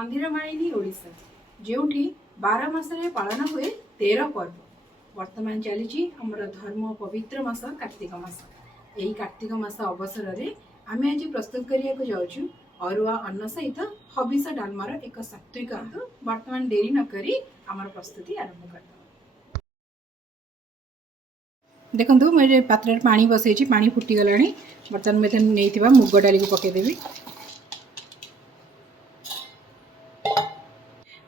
मंदिर मालिनी ओडिशा जोठी 12 मासरे पालन हुए 13 पर्व। वर्तमान चली आमर धर्म पवित्र मास कार्तिक मास। यही कार्तिक मास अवसर में आम आज प्रस्तुत करने जाऊँ अरुआ अन्न सहित हबिष डालमार एक सात्विक। वर्तमान देरी न करी आमर प्रस्तुति आरंभ कर। देखो मुझे पात्र पानी बसई पानी फुटीगला। बर्तमान मुझे नहीं मुग डाली को पकईदेवी।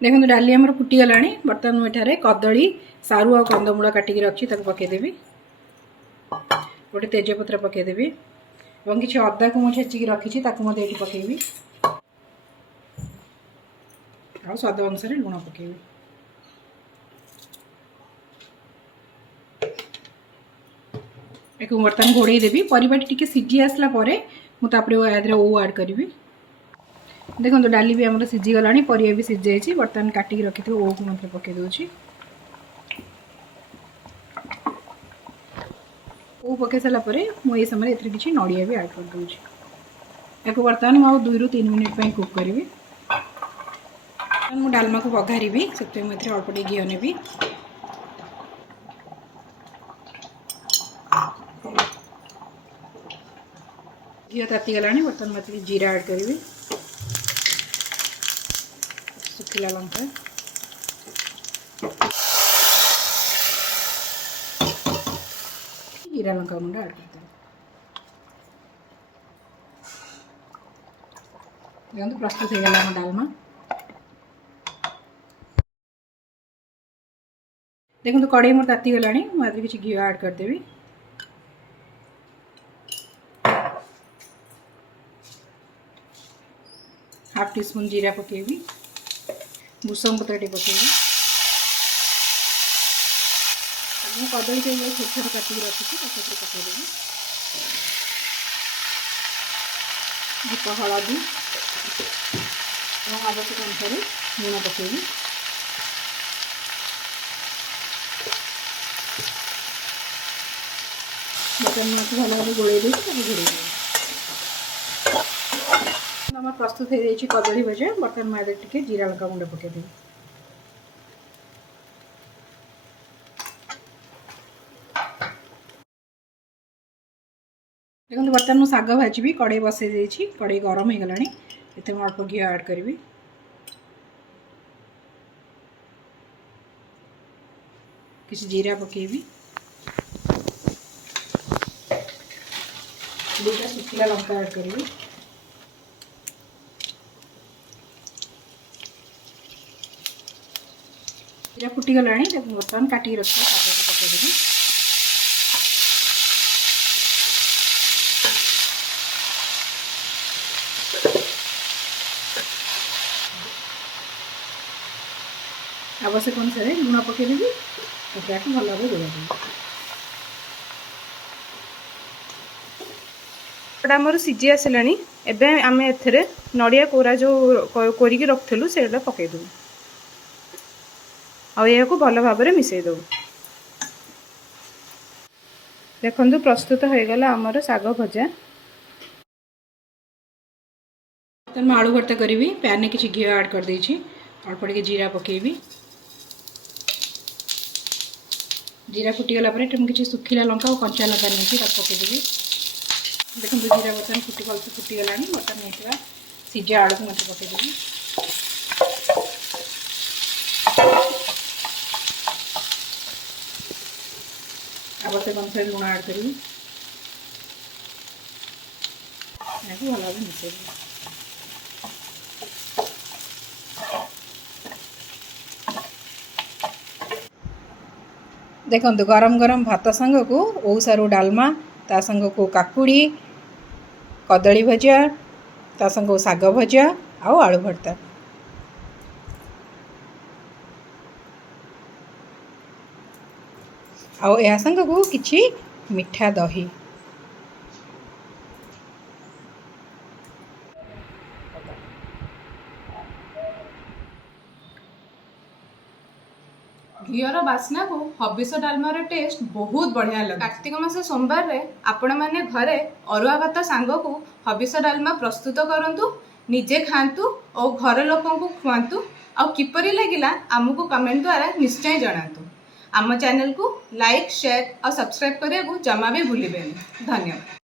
देखो डाली आमर फुटीगला। बर्तमान मुझे कदली सारू और कंदमूल काटिकी रखी पकईदेवी। गोटे तेजपत्र पकईदेवी और किसी अदा को मुझे छेचिकी रखी ये पकईबी। आ स्वाद अनुसार लुण पकईबी। एक बर्तमान घोड़े देवी। परिवाटी टिके सीझी आसला मुझे ओ ऐड करी। देखो डाली भी आम सीझीगला। परिया भी सीझी जाइए। बर्तमान काटिकी रखी ओ को मतलब पकई दूसरी। ओ पकई सारापर मुझे समय किसी नड़िया भी ऐड कर दूसरी। या बर्तमान मुझे 2 ରୁ 3 मिनिट कुक करी। मुझे डालमा को बघारी से मुझे अल्प टे घी नेबी। घी तातीगला। बर्तमान मुझे जीरा ऐड करी। सुखिला लंका जीरा लंका गुंड ऐड करते हैं। प्रस्तुत हो गला डालमा। देखो कड़े मोर तातीगला। मुझे किसी घी ऐड करदेवी। हाफ टी स्पून जीरा पकेबी। भूसंग पत्र टे पकेबी। कदली के छोट छोट काटिक रखी पकईदेवी। दीप हलदी और आवश्यक अनुसार लुण पकेबी। बर्तमान भल भाव गोल घोड़े आम प्रस्तुत हो जाए कदली भजा। बर्तमान मुझे टे जीरा लंका गुंड पकईदेवी। देखो बर्तमान मुझे साग भाजी कड़े बसई जाइए। कड़े गरम हो गला। ये अल्प घी ऐड करी। किसी जीरा पकेबी। 2टा सुखिला लंका ऐड करी। जीरा फुटीगला। बर्तमान काटिक रखा साग को पकईदेवी। आवश्यक अनुसार लुण पकईदेवी। भल भाव गोला आमर सीझी आसला। एबे आम एथरे नड़िया कोरा जो कोरिकी रखलु से पकईदू। आ भल भाव मिसईदू। देखु प्रस्तुत हो गला आमर साग भजा। मैं आलू भर्ता करी। पैन में किसी घी ऐड कर देछि। अल्प टे जीरा पकेबी। जीरा फुटीगला किसी सुखिला लंका और कंचा लंका नहीं पकईदेवी। देखो जीरा बर्तमान भलसे फुटीगला। बर्तमान नहीं सीझा आलू को मत पकईदेवी। आवश्यक अनुसार लुण ऐड करी। भल भाव मिसेबी। देखो गरम गरम भात सांग को ओसारू डालमा ता संग को काकुड़ी कदली भजा ता संग साग भजा आउ आलू भर्ता। आउ या संग को किछि मिठा दही। घीर बास्ना को हबिष डालमार टेस्ट बहुत बढ़िया लगे। कार्तिक मास सोमवार रे आपण माने घरे अरुआ भात सांग को हबिष डालमा प्रस्तुत करंतु। निजे खातु और घर लोक को खुआतु और किपरि लगिला आमको कमेंट द्वारा निश्चय जनातु। आम चैनल को लाइक शेयर और सब्सक्राइब करने को जमा भी भूलिबेनि। धन्यवाद।